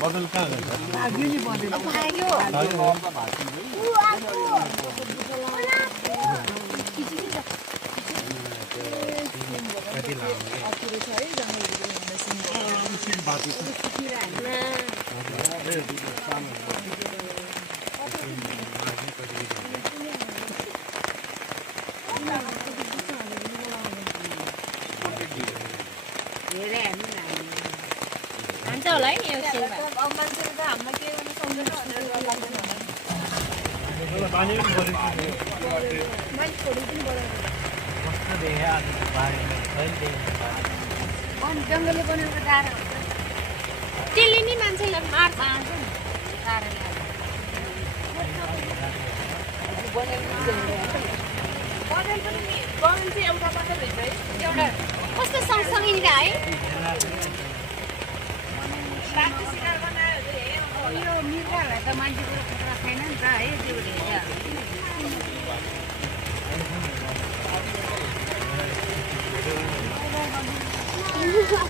बदल कहाँ गयो कति होला है जङ्गलले बनाएको डाँडा त्यसले नि मान्छेलाई मार्छ कस्तो सँगसँगै है यो मिर्गाहरूलाई त मान्छेको खतरा छैन नि त है त्यो